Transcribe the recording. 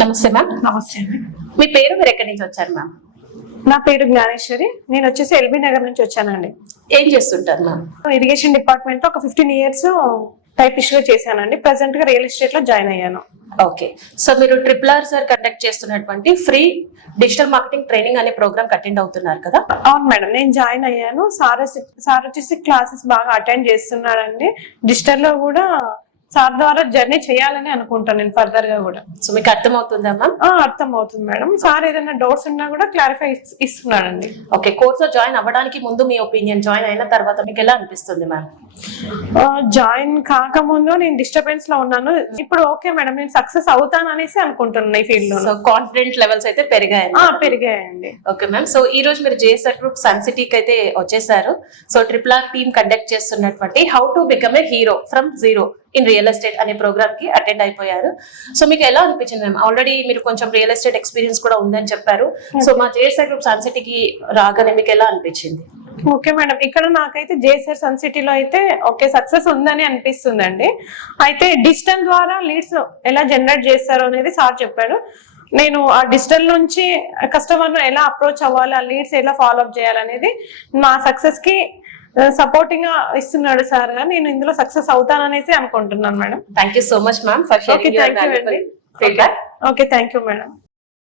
నమస్తే మ్యామ్. నమస్తే అండి. మీ పేరు, మీరు ఎక్కడి నుంచి వచ్చారు మ్యామ్? నా పేరు జ్ఞానేశ్వరి. నేను వచ్చేసి ఎల్బీ నగర్ నుంచి వచ్చానండి. ఏం చేస్తుంటారు మ్యామ్? ఇరిగేషన్ డిపార్ట్మెంట్ లో ఒక 15 years టైపిస్ట్ గా చేశానండి. ప్రెసెంట్ గా రియల్ ఎస్టేట్ లో జాయిన్ అయ్యాను. ఓకే, సో మీరు RRR సార్ కండక్ట్ చేస్తున్నటువంటి ఫ్రీ డిజిటల్ మార్కెటింగ్ ట్రైనింగ్ అనే ప్రోగ్రామ్ అటెండ్ అవుతున్నారు కదా? అవును మేడం, నేను జాయిన్ అయ్యాను. సార్ వచ్చేసి క్లాసెస్ బాగా అటెండ్ చేస్తున్నారండి. డిజిటల్ లో కూడా సార్ ద్వారా జర్నీ చేయాలని అనుకుంటాను నేను ఫర్దర్ గా కూడా. సో మీకు అర్థమవుతుందా మ్యామ్? అర్థం అవుతుంది మేడం. సార్ ఏదైనా డౌట్స్ ఉన్నా కూడా క్లారిఫై ఇస్తున్నాడండి. ఓకే, కోర్స్ లో జాయిన్ అవ్వడానికి ముందు మీ ఒపీనియన్, జాయిన్ అయిన తర్వాత మీకు ఎలా అనిపిస్తుంది మ్యామ్? జాయిన్ కాకముందు నేను డిస్టర్బెన్స్ లో ఉన్నాను. ఇప్పుడు ఓకే మేడం, నేను సక్సెస్ అవుతాను అనేసి అనుకుంటున్నాను ఈ ఫీల్డ్ లో. సో కాన్ఫిడెంట్ లెవెల్స్ అయితే పెరిగాయండి. ఓకే మ్యామ్, సో ఈ రోజు మీరు JSR Group సన్ సిటీకి అయితే వచ్చేసారు. సో RRR టీమ్ కండక్ట్ చేస్తున్నటువంటి how to become a hero from zero in real estate అనే ప్రోగ్రామ్ కి అటెండ్ అయిపోయారు. సో మీకు ఎలా అనిపించింది మ్యామ్? ఆల్రెడీ మీరు కొంచెం రియల్ ఎస్టేట్ ఎక్స్పీరియన్స్ కూడా ఉందని చెప్పారు. సో మా JSR Group సన్ సిటీకి రాగానే మీకు ఎలా అనిపించింది? ఓకే మేడం, ఇక్కడ నాకైతే JSR సన్ సిటీలో అయితే ఓకే సక్సెస్ ఉందని అనిపిస్తుందండి. అయితే డిజిటల్ ద్వారా లీడ్స్ ఎలా జనరేట్ చేస్తారో అనేది సార్ చెప్పాడు. నేను ఆ డిజిటల్ నుంచి కస్టమర్ ను ఎలా అప్రోచ్ అవ్వాలి, ఆ లీడ్స్ ఎలా ఫాలో అప్ చేయాలనేది నా సక్సెస్ కి సపోర్టింగ్ గా ఇస్తున్నాడు సార్ గా. నేను ఇందులో సక్సెస్ అవుతాననేసి అనుకుంటున్నాను madam. Thank you so much ma'am for sharing your valuable feedback. Okay, thank you madam.